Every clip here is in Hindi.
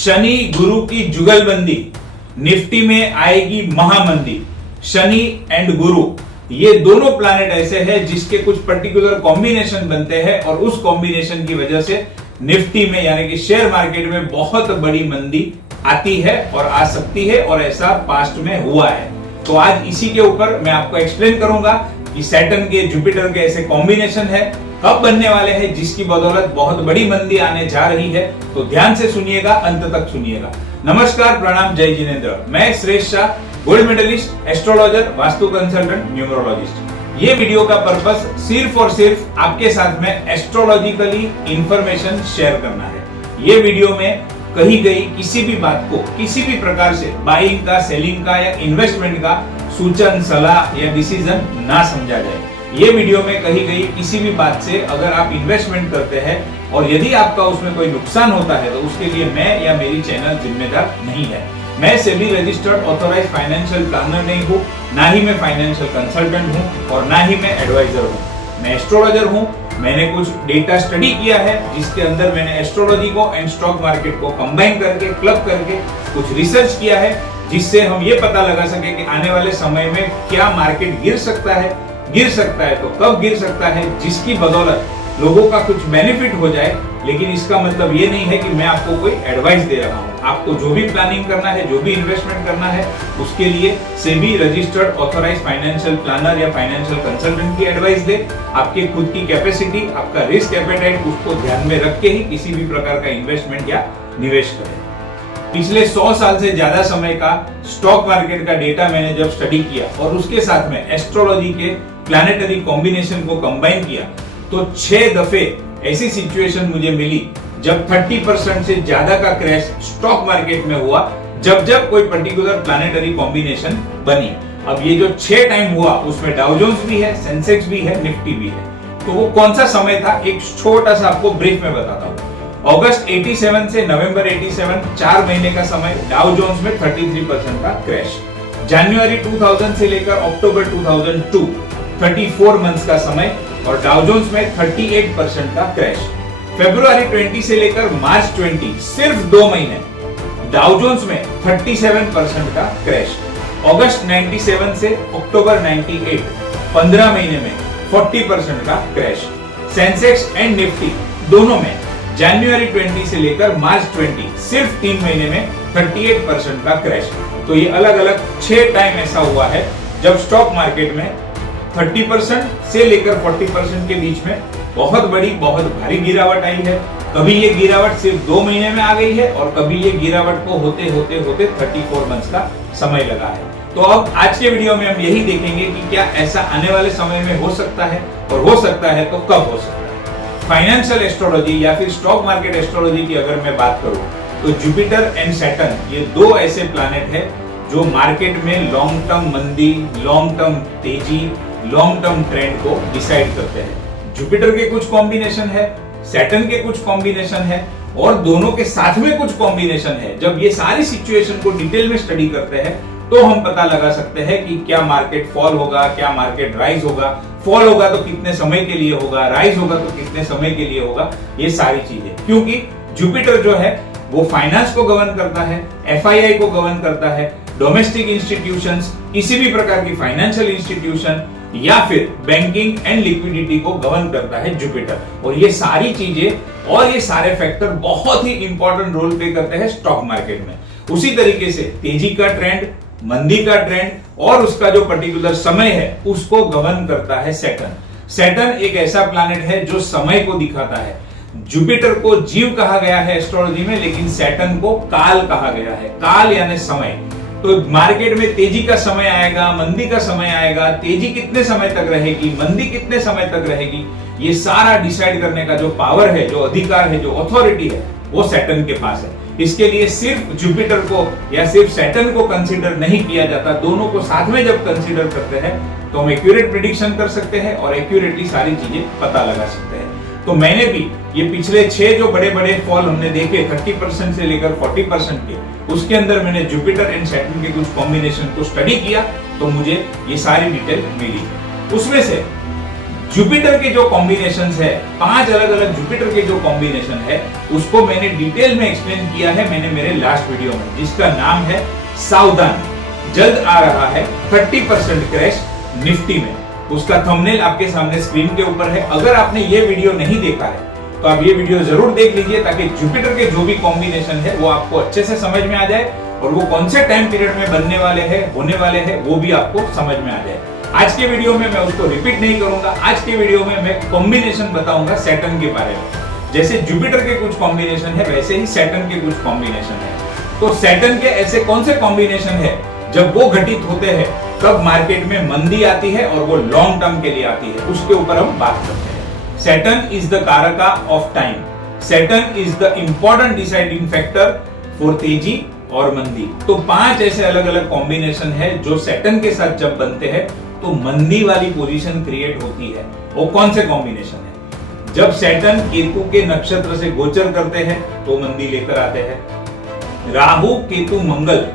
शनि गुरु की जुगलबंदी, निफ्टी में आएगी महामंदी। शनि एंड गुरु ये दोनों प्लैनेट ऐसे हैं जिसके कुछ पर्टिकुलर कॉम्बिनेशन बनते हैं और उस कॉम्बिनेशन की वजह से निफ्टी में यानी कि शेयर मार्केट में बहुत बड़ी मंदी आती है और आ सकती है और ऐसा पास्ट में हुआ है। तो आज इसी के ऊपर मैं आपको एक्सप्लेन करूंगा कि सैटर्न के जुपिटर के ऐसे कॉम्बिनेशन है, कब बनने वाले हैं, जिसकी बदौलत बहुत बड़ी मंदी आने जा रही है। तो ध्यान से सुनिएगा, अंत तक सुनिएगा। नमस्कार, प्रणाम, जय जिनेंद्र। मैं Shreshth Shah, gold medallist, astrologer, vastu consultant, numerologist. ये वीडियो का पर्पस सिर्फ और सिर्फ आपके साथ में एस्ट्रोलॉजिकली इंफॉर्मेशन शेयर करना है। ये वीडियो में कही गई किसी भी बात को किसी भी प्रकार से बाइंग का, सेलिंग का या इन्वेस्टमेंट का सूचन, सलाह या डिसीजन ना समझा जाए। ये वीडियो में कही गई किसी भी बात से अगर आप इन्वेस्टमेंट करते हैं और यदि आपका उसमें कोई नुकसान होता है तो उसके लिए मैं या मेरी चैनल जिम्मेदार नहीं है। मैं SEBI registered authorised financial planner नहीं हूँ, ना ही मैं फाइनेंशियल कंसल्टेंट हूँ और ना ही मैं एडवाइजर हूँ। मैं एस्ट्रोलॉजर हूँ। मैंने कुछ डेटा स्टडी किया है जिसके अंदर मैंने एस्ट्रोलॉजी को एंड स्टॉक मार्केट को कंबाइन करके, क्लब करके कुछ रिसर्च किया है जिससे हम ये पता लगा सके कि आने वाले समय में क्या मार्केट गिर सकता है तो कब गिर सकता है, जिसकी बदौलत लोगों का कुछ बेनिफिट हो जाए। लेकिन इसका मतलब ये नहीं है कि मैं आपको कोई एडवाइस दे रहा हूँ। आपको जो भी प्लानिंग करना है, जो भी इन्वेस्टमेंट करना है, उसके लिए SEBI registered authorised financial planner या फाइनेंशियल कंसल्टेंट की एडवाइस दे। आपके खुद की कैपेसिटी, आपका रिस्क एपेटाइट, उसको ध्यान में रख के ही किसी भी प्रकार का इन्वेस्टमेंट या निवेश करें। पिछले 100 साल से ज्यादा समय का स्टॉक मार्केट का डेटा मैंने जब स्टडी किया और उसके साथ में एस्ट्रोलॉजी के प्लैनेटरी कॉम्बिनेशन को कंबाइन किया तो 6 दफे ऐसी सिचुएशन मुझे मिली जब 30% से ज्यादा का क्रैश स्टॉक मार्केट में हुआ, जब कोई पर्टिकुलर प्लैनेटरी कॉम्बिनेशन बनी। अब ये जो 6 टाइम हुआ उसमें डाउ जोन्स भी है, सेंसेक्स भी है, निफ्टी भी है। तो वो कौन सा समय था, एक छोटा सा आपको ब्रीफ में बताता हूँ। अगस्त 87 से नवंबर 87, 4 महीने का समय, डाउ जोन्स में 33% का क्रैश। जनवरी 2000 से लेकर अक्टूबर 2002, 34 मंथ्स का समय और डाउ जोन्स में 38% का क्रैश। फरवरी 20 से लेकर मार्च 20, सिर्फ 2 महीने, डाउ जोन्स में 37% का क्रैश। अगस्त 97 से अक्टूबर 98, 15 महीने में 40% का क्रैश। सेंसेक्स एंड निफ्टी दोनों में जनवरी 20 से लेकर मार्च 20, सिर्फ 3 महीने में 38% का क्रैश। तो ये अलग अलग 6 टाइम ऐसा हुआ है जब स्टॉक मार्केट में 30% से लेकर 40% के बीच में बहुत बड़ी, बहुत भारी गिरावट आई है। कभी ये गिरावट सिर्फ 2 महीने में आ गई है और कभी ये गिरावट को होते 34 मंथ्स का समय लगा है। तो अब आज के वीडियो में हम यही देखेंगे कि क्या ऐसा आने वाले समय में हो सकता है और हो सकता है तो कब हो सकता है। फाइनेंशियल एस्ट्रोलॉजी या फिर स्टॉक मार्केट एस्ट्रोलॉजी की अगर मैं बात करूं तो जुपिटर एंड सैटर्न ये 2 ऐसे प्लैनेट है जो मार्केट में लॉन्ग टर्म मंदी, लॉन्ग टर्म तेजी, लॉन्ग टर्म ट्रेंड को डिसाइड करते हैं। जुपिटर के कुछ कॉम्बिनेशन है, सैटर्न के कुछ कॉम्बिनेशन है और दोनों के साथ में कुछ कॉम्बिनेशन है। जब ये सारी सिचुएशन को डिटेल में स्टडी करते हैं तो हम पता लगा सकते हैं कि क्या मार्केट फॉल होगा, क्या मार्केट राइज होगा। फॉल होगा तो कितने समय के लिए होगा, राइज होगा तो कितने समय के लिए होगा, ये सारी चीजें। क्योंकि जुपिटर जो है वो फाइनेंस को गवर्न करता है, एफआईआई को गवर्न करता है, डोमेस्टिक इंस्टीट्यूशंस, किसी भी प्रकार की फाइनेंशियल इंस्टीट्यूशन या फिर बैंकिंग एंड लिक्विडिटी को गवर्न करता है जुपिटर। और ये सारी चीजें और ये सारे फैक्टर बहुत ही इंपॉर्टेंट रोल प्ले करते हैं स्टॉक मार्केट में। उसी तरीके से तेजी का ट्रेंड, मंदी का ट्रेंड और उसका जो पर्टिकुलर समय है उसको गवर्न करता है सैटर्न। सैटर्न एक ऐसा प्लैनेट है जो समय को दिखाता है। जुपिटर को जीव कहा गया है एस्ट्रोलॉजी में, लेकिन सैटर्न को काल कहा गया है। काल यानी समय। तो मार्केट में तेजी का समय आएगा, मंदी का समय आएगा, तेजी कितने समय तक रहेगी, मंदी कितने समय तक रहेगी, ये सारा डिसाइड करने का जो पावर है, जो अधिकार है, जो अथॉरिटी है, वो सैटर्न के पास है। इसके लिए सिर्फ जुपिटर को या सिर्फ सैटर्न को कंसीडर नहीं किया जाता, दोनों को साथ में जब कंसीडर करते हैं तो हम एक्यूरेट प्रेडिक्शन कर सकते हैं और एक्यूरेटली सारी चीजें पता लगा सकते हैं। तो मैंने भी ये पिछले 6 जो बड़े बड़े फॉल हमने देखे 30% से लेकर 40% के, उसके अंदर मैंने जुपिटर एंड सैटर्न के कुछ कॉम्बिनेशन को स्टडी किया तो मुझे ये सारी डिटेल मिली। उसमें से जुपिटर के जो कॉम्बिनेशंस है, 5 अलग अलग जुपिटर के जो कॉम्बिनेशन है, उसको मैंने डिटेल में एक्सप्लेन किया है मैंने मेरे लास्ट वीडियो में, जिसका नाम है सावधान, जल्द आ रहा है 30% क्रैश निफ्टी में। उसका थंबनेल आपके सामने स्क्रीन के ऊपर है। अगर आपने ये वीडियो नहीं देखा है तो आप ये वीडियो जरूर देख लीजिए, ताकि जुपिटर के जो भी कॉम्बिनेशन है वो आपको अच्छे से समझ में आ जाए, और वो कौन से टाइम पीरियड में बनने वाले हैं, होने वाले हैं, वो भी आपको समझ में आ जाए। आज के वीडियो में मैं उसको रिपीट नहीं करूंगा। आज के वीडियो में मैं कॉम्बिनेशन बताऊंगा सैटर्न के बारे में। जैसे जुपिटर के कुछ कॉम्बिनेशन है, वैसे ही सैटर्न के कुछ कॉम्बिनेशन है। तो सैटर्न के ऐसे कौन से कॉम्बिनेशन है, जब वो घटित होते हैं तब मार्केट में मंदी आती है, और वो लॉन्ग टर्म के लिए आती है, उसके ऊपर हम बात करते हैं। Saturn is the कारका of time. Saturn is the important deciding factor for तेजी और मंदी। तो 5 ऐसे अलग अलग कॉम्बिनेशन है जो सैटर्न के साथ जब बनते हैं तो मंदी वाली पोजीशन क्रिएट होती है। वो कौन से कॉम्बिनेशन है? जब सैटर्न केतु के नक्षत्र से गोचर करते हैं तो मंदी लेकर आते हैं। राहु केतु मंगल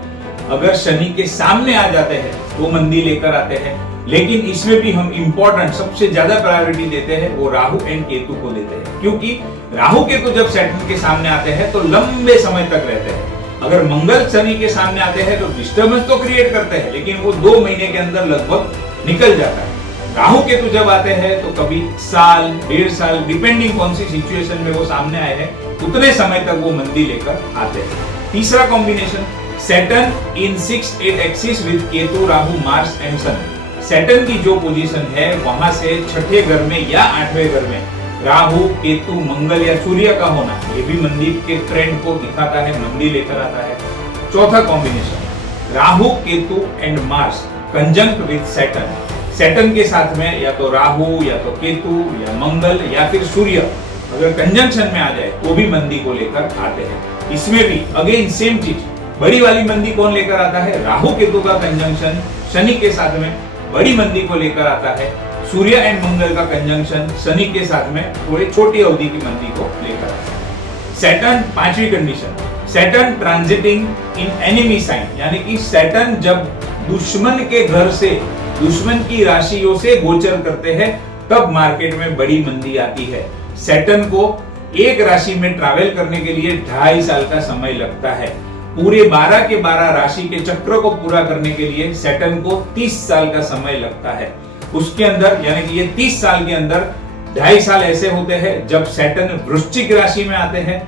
अगर शनि के सामने आ जाते हैं तो मंदी लेकर आते हैं। लेकिन इसमें भी हम इंपॉर्टेंट सबसे ज्यादा प्रायोरिटी देते हैं वो राहु एंड केतु को देते हैं, क्योंकि राहु केतु जब सैटर्न के सामने आते हैं तो लंबे समय तक रहते हैं। अगर मंगल शनि के सामने आते हैं तो डिस्टर्बेंस तो क्रिएट करते हैं, लेकिन वो 2 महीने के अंदर लगभग निकल जाता है। राहु केतु जब आते हैं तो कभी साल, 1.5 साल, डिपेंडिंग कौन सी सिचुएशन में वो सामने आए हैं, उतने समय तक वो मंदी लेकर आते हैं। तीसरा combination, Saturn in 6-8 axis with Ketu, Rahu, Mars and Sun. Saturn की जो पोजीशन है वहां से 6ठे घर में या 8वें घर में राहु, केतु, मंगल या सूर्य का होना, ये भी मंदी के ट्रेंड को दिखाता है, मंदी लेकर आता है। चौथा combination, Rahu, Ketu and Mars conjunct with Saturn. Saturn के साथ में या तो राहु या तो केतु या मंगल या फिर सूर्य अगर कंजंक्शन में आ जाए तो भी मंदी को लेकर आते हैं। इसमें भी अगेन सेम चीज, बड़ी वाली मंदी कौन लेकर आता है? राहु केतु का कंजंक्शन शनि के साथ में बड़ी मंदी को लेकर आता है। सूर्य एंड मंगल का कंजंक्शन शनि के साथ में थोड़ी छोटी अवधि की मंदी को लेकर आता है। सैटर्न, 5वीं कंडीशन, सैटर्न ट्रांजिटिंग इन एनिमी साइन, यानी कि सैटर्न जब दुश्मन के घर से, दुश्मन की राशियों से गोचर करते हैं तब मार्केट में बड़ी मंदी आती है। सैटर्न को एक राशि में ट्रैवल करने के लिए 2.5 साल का समय लगता है। पूरे 12 के 12 राशि के चक्र को पूरा करने के लिए सैटर्न को 30 साल का समय लगता है। उसके अंदर यानी कि ये 30 साल के अंदर 2.5 साल ऐसे होते हैं जब सैटर्न वृश्चिक राशि में आते हैं,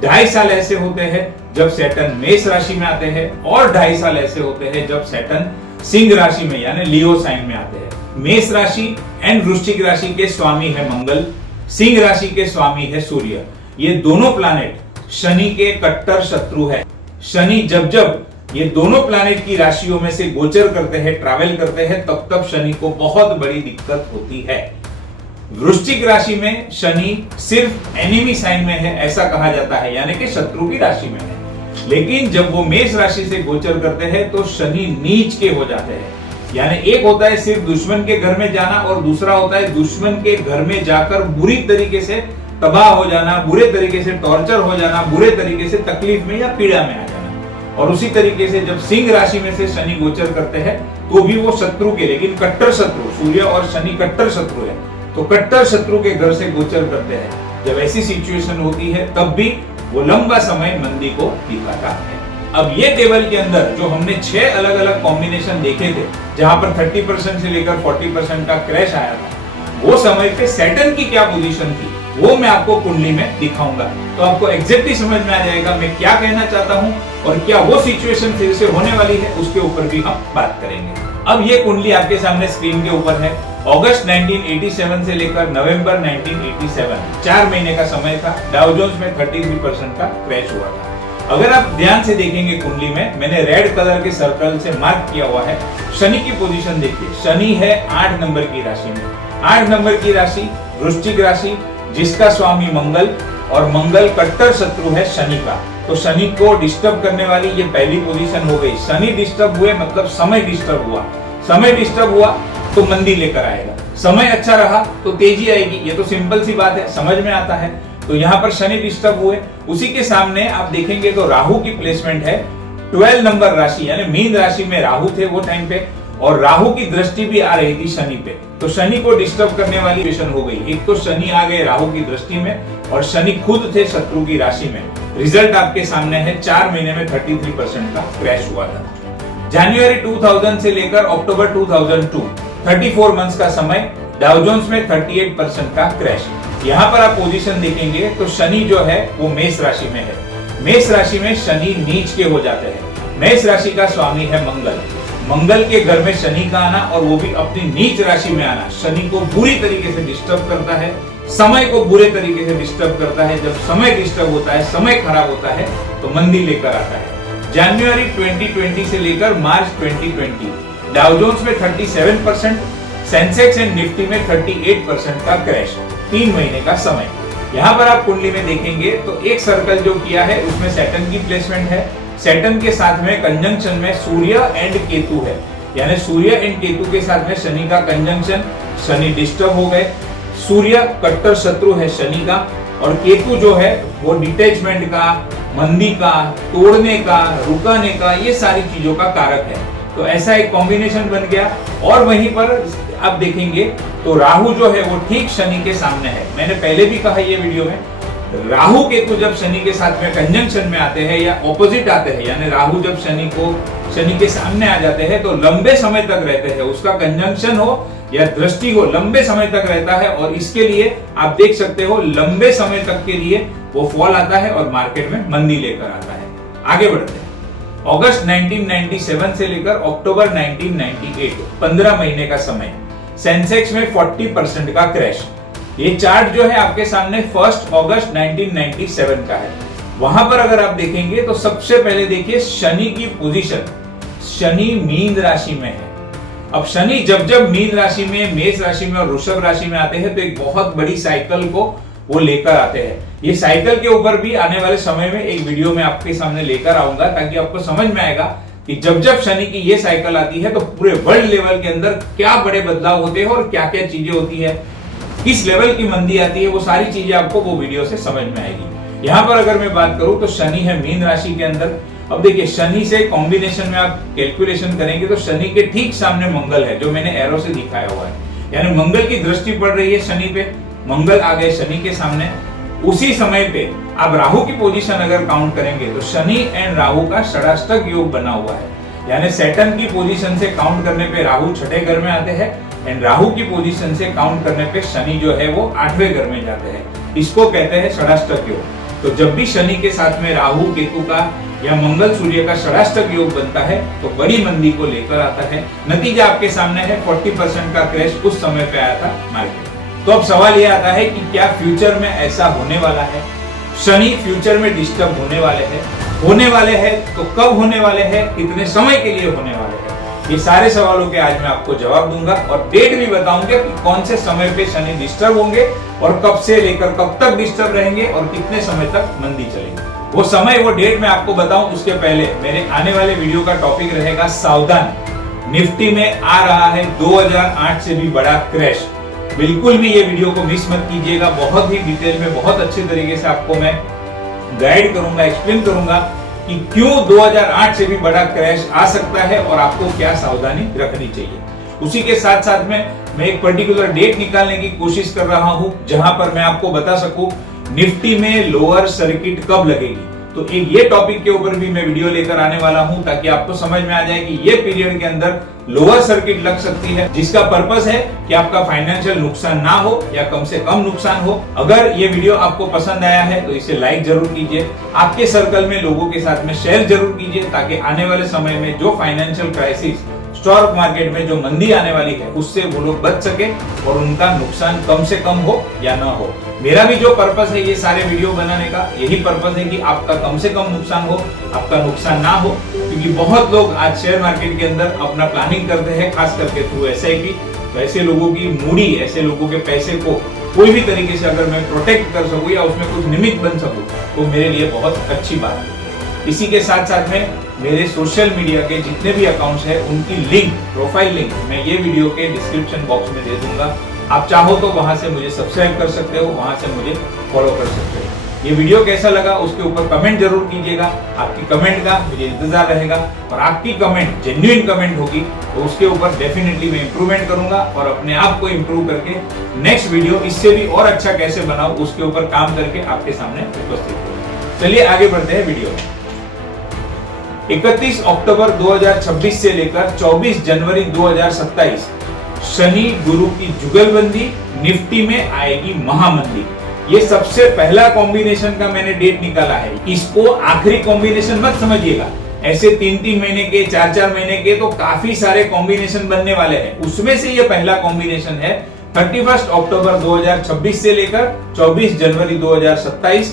2.5 साल ऐसे होते हैं जब सैटर्न मेष राशि में आते हैं, और 2.5 साल ऐसे होते हैं जब सैटर्न सिंह राशि में यानी लियो साइन में आते हैं। मेष राशि एंड वृश्चिक राशि के स्वामी है मंगल, सिंह राशि के स्वामी है सूर्य। ये दोनों प्लैनेट शनि के कट्टर शत्रु है। शनि जब जब ये दोनों प्लैनेट की राशियों में से गोचर करते हैं, ट्रैवल करते हैं, तब तब शनि को बहुत बड़ी दिक्कत होती है। वृश्चिक राशि में शनि सिर्फ एनिमी साइन में है ऐसा कहा जाता है, यानी कि शत्रु की राशि में है। लेकिन जब वो मेष राशि से गोचर करते हैं तो शनि नीच के हो जाते हैं। यानी एक होता है सिर्फ दुश्मन के घर में जाना, और दूसरा होता है दुश्मन के घर में जाकर बुरी तरीके से तबाह हो जाना, बुरे तरीके से टॉर्चर हो जाना, बुरे तरीके से तकलीफ में या पीड़ा में आ जाना। और उसी तरीके से जब सिंह राशि में से शनि गोचर करते हैं तो भी वो शत्रु के, लेकिन कट्टर शत्रु, सूर्य और शनि कट्टर शत्रु है, तो कट्टर शत्रु के घर से गोचर करते हैं। जब ऐसी सिचुएशन होती है तब भी वो लंबा समय मंदी को दिखाता है। अब ये टेबल के अंदर जो हमने 6 अलग अलग कॉम्बिनेशन देखे थे, जहां पर 30% से लेकर 40% का क्रैश आया था, वो समय पे सैटर्न की क्या पोजीशन थी वो मैं आपको कुंडली में दिखाऊंगा, तो आपको एग्जैक्टली समझ में आ जाएगा मैं क्या कहना चाहता हूं, और क्या वो सिचुएशन फिर से होने वाली है उसके ऊपर भी हम बात करेंगे। अब ये कुंडली आपके सामने स्क्रीन के ऊपर है। अगस्त 1987 से लेकर नवंबर 1987 4 महीने का समय था। डाउ जोन्स में 33% का क्रैश हुआ था। अगर आप ध्यान से देखेंगे कुंडली में, मैंने रेड कलर के सर्कल से मार्क किया हुआ है। शनि की पोजीशन देखिए, शनि है 8 नंबर की राशि में। 8 नंबर की राशि वृश्चिक राशि, जिसका स्वामी मंगल, और मंगल कट्टर शत्रु है शनि का। तो शनि को डिस्टर्ब करने वाली ये पहली पोजीशन हो गई। शनि डिस्टर्ब हुए मतलब समय डिस्टर्ब हुआ, समय डिस्टर्ब हुआ तो मंदी लेकर आएगा। समय अच्छा रहा तो तेजी आएगी, ये तो सिंपल सी बात है, समझ में आता है। तो यहाँ पर शनि डिस्टर्ब हुए, उसी के सामने आप देखेंगे तो राहु की प्लेसमेंट है 12 नंबर राशि, यानी मीन राशि में राहु थे वो टाइम पे, और राहु की दृष्टि भी आ रही थी शनि पे, तो शनि को डिस्टर्ब करने वाली सिचुएशन हो गई। एक तो शनि आ गए राहु की दृष्टि में और शनि खुद थे शत्रु की राशि में। रिजल्ट आपके सामने है, 4 महीने में 33% का क्रैश हुआ था। जनवरी 2000 से लेकर अक्टूबर 2002, 34 मंथ्स का समय, डाउ जोन्स में 38% का क्रैश। यहाँ पर आप पोजीशन देखेंगे तो शनि जो है वो मेष राशि में है। मेष राशि में शनि नीच के हो जाते हैं। मेष राशि का स्वामी है मंगल। मंगल के घर में शनि का आना और वो भी अपनी नीच राशि में आना शनि को बुरी तरीके से डिस्टर्ब करता है, समय को बुरे तरीके से डिस्टर्ब करता है। जब समय डिस्टर्ब होता है, समय खराब होता है तो मंदी लेकर आता है। जनवरी 2020 से लेकर मार्च 2020 डाउ जोन्स में 37%, सेंसेक्स एंड निफ्टी में 38% का क्रैश। 3 महीने का समय। यहाँ पर आप कुंडली में देखेंगे तो एक सर्कल जो किया है उसमें सैटर्न की प्लेसमेंट है। सैटर्न के साथ में कंजंक्शन में सूर्य एंड केतु है, यानी सूर्य एंड केतु के साथ में शनि का कंजंक्शन। शनि डिस्टर्ब हो गए। सूर्य कट्टर शत्रु है शनि का और केतु जो है वो डिटैचमेंट का, मंदी का, तोड़ने का, रुकाने का, ये सारी चीजों का कारक है। तो ऐसा एक कॉम्बिनेशन बन गया। और वहीं पर आप देखेंगे तो राहु जो है वो ठीक शनि के सामने है। मैंने पहले भी कहा ये वीडियो में, राहु केतु जब शनि के साथ में कंजंक्शन में आते हैं या ऑपोजिट आते हैं, यानी राहु जब शनि के सामने आ जाते हैं तो लंबे समय तक रहते हैं। उसका कंजंक्शन हो या दृष्टि हो, लंबे समय तक रहता है और इसके लिए आप देख सकते हो लंबे समय तक के लिए वो फॉल आता है और मार्केट में मंदी लेकर आता है। आगे बढ़ते हैं। अगस्त 1997 से लेकर अक्टूबर 1998, 15 महीने का समय। सेंसेक्स में 40% का क्रैश। ये चार्ट जो है आपके सामने 1 अगस्त 1997 का है। वहां पर अगर आप देखेंगे तो सबसे पहले देखिए शनि की पोजीशन। शनि मीन राशि में है। अब शनि जब मीन राशि में, मेष राशि में और वृषभ राशि में आते हैं तो एक बहुत बड़ी साइकिल को वो लेकर आते हैं। ये साइकिल के ऊपर भी आने वाले समय में एक वीडियो में आपके सामने लेकर आऊंगा ताकि आपको समझ में आएगा कि जब शनि की ये साइकिल आती है तो पूरे वर्ल्ड लेवल के अंदर क्या बड़े बदलाव होते हैं और क्या क्या चीजें होती है, किस लेवल की मंदी आती है, वो सारी चीजें आपको वो वीडियो से समझ में आएगी। यहाँ पर अगर मैं बात करूं तो शनि है मीन राशि के अंदर। अब देखिए शनि से कॉम्बिनेशन में आप कैलकुलेशन करेंगे तो शनि के ठीक सामने मंगल है, जो मैंने एरो से दिखाया हुआ है, यानी मंगल की दृष्टि पड़ रही है शनि पे। मंगल आ गए शनि के सामने। उसी समय पे आप राहु की पोजीशन अगर काउंट करेंगे तो शनि एंड राहु का षडाष्टक योग बना हुआ है, यानी सैटर्न की पोजीशन से काउंट करने पे राहु छठे घर में आते हैं एंड राहु की पोजीशन से काउंट करने पे शनि जो है वो 8वें घर में जाते हैं। इसको कहते हैं षडाष्टक योग। तो जब भी शनि के साथ में राहु केतु का या मंगल सूर्य का षडाष्टक योग बनता है तो बड़ी मंदी को लेकर आता है। नतीजा आपके सामने है, 40% का क्रैश उस समय पे आया था मार्केट। तो अब सवाल यह आता है कि क्या फ्यूचर में ऐसा होने वाला है? शनि फ्यूचर में डिस्टर्ब होने वाले हैं तो कब होने वाले हैं, कितने समय के लिए होने वाले हैं? ये सारे सवालों के आज मैं आपको जवाब दूंगा और डेट भी बताऊंगा कि कौन से समय पे शनि डिस्टर्ब होंगे और कब से लेकर कब तक डिस्टर्ब रहेंगे और कितने समय तक मंदी चलेगी। वो समय, वो डेट मैं आपको बताऊं उसके पहले मेरे आने वाले वीडियो का टॉपिक रहेगा सावधान, निफ्टी में आ रहा है 2008 से भी बड़ा क्रैश। बिल्कुल भी ये वीडियो को मिस मत कीजिएगा। बहुत ही डिटेल में, बहुत अच्छे तरीके से आपको मैं गाइड करूंगा, एक्सप्लेन करूंगा कि क्यों 2008 से भी बड़ा क्रैश आ सकता है और आपको क्या सावधानी रखनी चाहिए। उसी के साथ साथ में मैं एक पर्टिकुलर डेट निकालने की कोशिश कर रहा हूं जहां पर मैं आपको बता सकूं निफ्टी में लोअर सर्किट कब लगेगी। तो एक ये टॉपिक के ऊपर भी मैं वीडियो लेकर आने वाला हूं ताकि आपको समझ में आ जाए कि ये पीरियड के अंदर लोअर सर्किट लग सकती है, जिसका पर्पस है कि आपका फाइनेंशियल नुकसान ना हो या कम से कम नुकसान हो। अगर ये वीडियो आपको पसंद आया है तो इसे लाइक जरूर कीजिए, आपके सर्कल में लोगों के साथ में शेयर जरूर कीजिए ताकि आने वाले समय में जो फाइनेंशियल क्राइसिस, स्टॉक मार्केट में जो मंदी आने वाली है उससे वो लोग बच सके और उनका नुकसान कम से कम हो या ना हो। मेरा भी जो पर्पस है ये सारे वीडियो बनाने का, यही पर्पस है कि आपका कम से कम नुकसान हो, आपका नुकसान ना हो। क्योंकि बहुत लोग आज शेयर मार्केट के अंदर अपना प्लानिंग करते हैं, खास करके थ्रू SIP। तो ऐसे लोगों की मूडी, ऐसे लोगों के पैसे को कोई भी तरीके से अगर मैं प्रोटेक्ट कर सकूं या उसमें कुछ निमित्त बन सकूं तो मेरे लिए बहुत अच्छी बात है। इसी के साथ साथ में मेरे सोशल मीडिया के जितने भी अकाउंट्स हैं उनकी लिंक, प्रोफाइल लिंक मैं ये वीडियो के डिस्क्रिप्शन बॉक्स में दे दूंगा। आप चाहो तो वहां से मुझे सब्सक्राइब कर सकते हो, वहां से मुझे फॉलो कर सकते हो। ये वीडियो कैसा लगा उसके ऊपर कमेंट जरूर कीजिएगा। आपकी कमेंट का मुझे इंतजार रहेगा और आपकी कमेंट जेन्युइन कमेंट होगी तो उसके ऊपर डेफिनेटली मैं इंप्रूवमेंट करूंगा और अपने आप को इंप्रूव करके नेक्स्ट वीडियो इससे भी और अच्छा कैसे बनाऊं उसके ऊपर काम करके आपके सामने उपस्थित करूंगा। चलिए आगे बढ़ते हैं वीडियो में। 31 अक्टूबर 2026 से लेकर 24 जनवरी 2027 शनि गुरु की जुगलबंदी, निफ्टी में आएगी महामंदी। ये सबसे पहला कॉम्बिनेशन का मैंने डेट निकाला है। इसको आखिरी कॉम्बिनेशन मत समझिएगा। ऐसे 3-3 महीने के 4-4 महीने के तो काफी सारे कॉम्बिनेशन बनने वाले हैं, उसमें से ये पहला कॉम्बिनेशन है। 31 अक्टूबर 2026 से लेकर 24 जनवरी 2027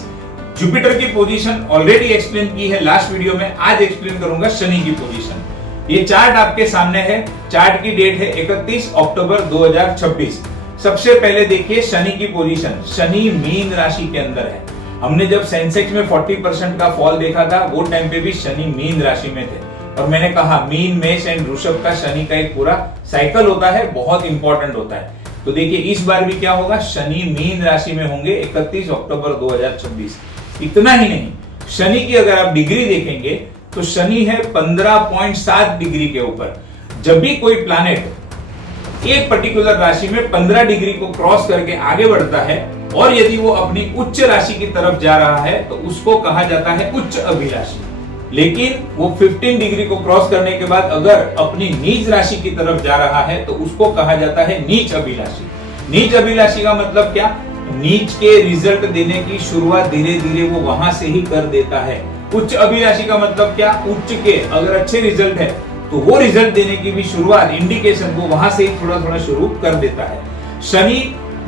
जुपिटर की पोजीशन ऑलरेडी एक्सप्लेन की है लास्ट वीडियो में, आज एक्सप्लेन करूंगा शनि की पोजीशन। ये चार्ट आपके सामने है, चार्ट की डेट है 31 अक्टूबर 2026। सबसे पहले देखिए शनि की पोजीशन। शनि मीन राशि के अंदर है। हमने जब सेंसेक्स में 40% का फॉल देखा था वो टाइम पे भी शनि मीन राशि में थे और मैंने कहा मीन, मेष एंड वृषभ का शनि का एक पूरा साइकिल होता है, बहुत इंपॉर्टेंट होता है। तो देखिए इस बार भी क्या होगा, शनि मीन राशि में होंगे 31 अक्टूबर 2026। इतना ही नहीं, शनि की अगर आप डिग्री देखेंगे तो शनि है 15.7 डिग्री के ऊपर। जब भी कोई प्लैनेट एक पर्टिकुलर राशि में 15 डिग्री को क्रॉस करके आगे बढ़ता है और यदि वो अपनी उच्च राशि की तरफ जा रहा है तो उसको कहा जाता है उच्च अभिलाषी। लेकिन वो 15 डिग्री को क्रॉस करने के बाद अगर अपनी नीच राशि की तरफ जा रहा है तो उसको कहा जाता है नीच अभिलाषी। नीच अभिलाषी का मतलब क्या, नीच के रिजल्ट देने की शुरुआत धीरे धीरे वो वहां से ही कर देता है। उच्च अभिलाषी का मतलब क्या, उच्च के अगर अच्छे रिजल्ट है तो वो रिजल्ट देने की भी शुरुआत, इंडिकेशन वो वहां से ही थोड़ा थोड़ा शुरू कर देता है। शनि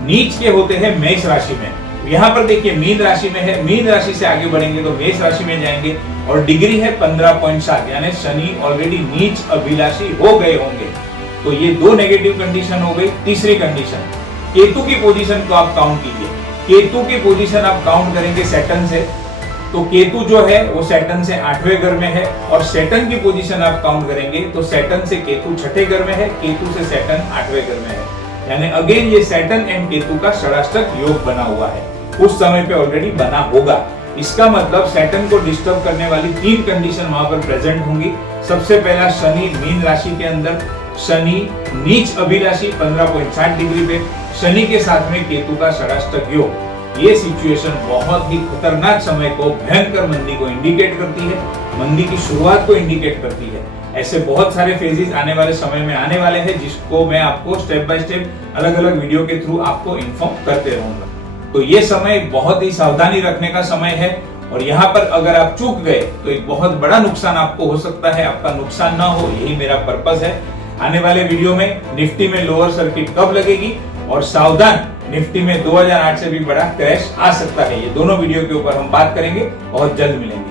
नीच के होते हैं मेष राशि में। यहाँ पर देखिए मीन राशि में है, मीन राशि से आगे बढ़ेंगे तो मेष राशि में जाएंगे और डिग्री है 15.7, यानी शनि ऑलरेडी नीच अभिलाषी हो गए होंगे। तो ये दो नेगेटिव कंडीशन हो गई। तीसरी कंडीशन, केतु की पोजीशन को आप काउंट कीजिए। केतु की पोजीशन आप काउंट करेंगे सैटर्न से, तो केतु जो है वो सैटर्न से 8वें घर में है और सैटर्न की पोजीशन आप काउंट करेंगे तो सैटर्न से केतु 6ठे घर में है, केतु से सैटर्न 8वें घर में है। यानी अगेन ये सैटर्न एंड केतु का षडाष्टक योग बना हुआ है, उस समय पे ऑलरेडी बना होगा। इसका मतलब सैटर्न को डिस्टर्ब करने वाली 3 कंडीशन वहां पर प्रेजेंट होंगी। सबसे पहला शनि मीन राशि के अंदर, शनि नीच अभिलाषी 15.7 डिग्री पे, शनि के साथ में केतु का षडाष्टक योग। ये सिचुएशन बहुत ही खतरनाक समय को, भयंकर मंदी को इंडिकेट करती है, मंदी की शुरुआत को इंडिकेट करती है। ऐसे बहुत सारे फेजेस आने वाले समय में आने वाले हैं जिसको मैं आपको स्टेप बाय स्टेप अलग अलग वीडियो के थ्रू आपको इन्फॉर्म करते रहूंगा। तो ये समय बहुत ही सावधानी रखने का समय है और यहाँ पर अगर आप चूक गए तो एक बहुत बड़ा नुकसान आपको हो सकता है। आपका नुकसान ना हो यही मेरा पर्पस है। आने वाले वीडियो में निफ्टी में लोअर सर्किट कब लगेगी और सावधान, निफ्टी में 2008 से भी बड़ा क्रैश आ सकता है, ये दोनों वीडियो के ऊपर हम बात करेंगे। बहुत जल्द मिलेंगे।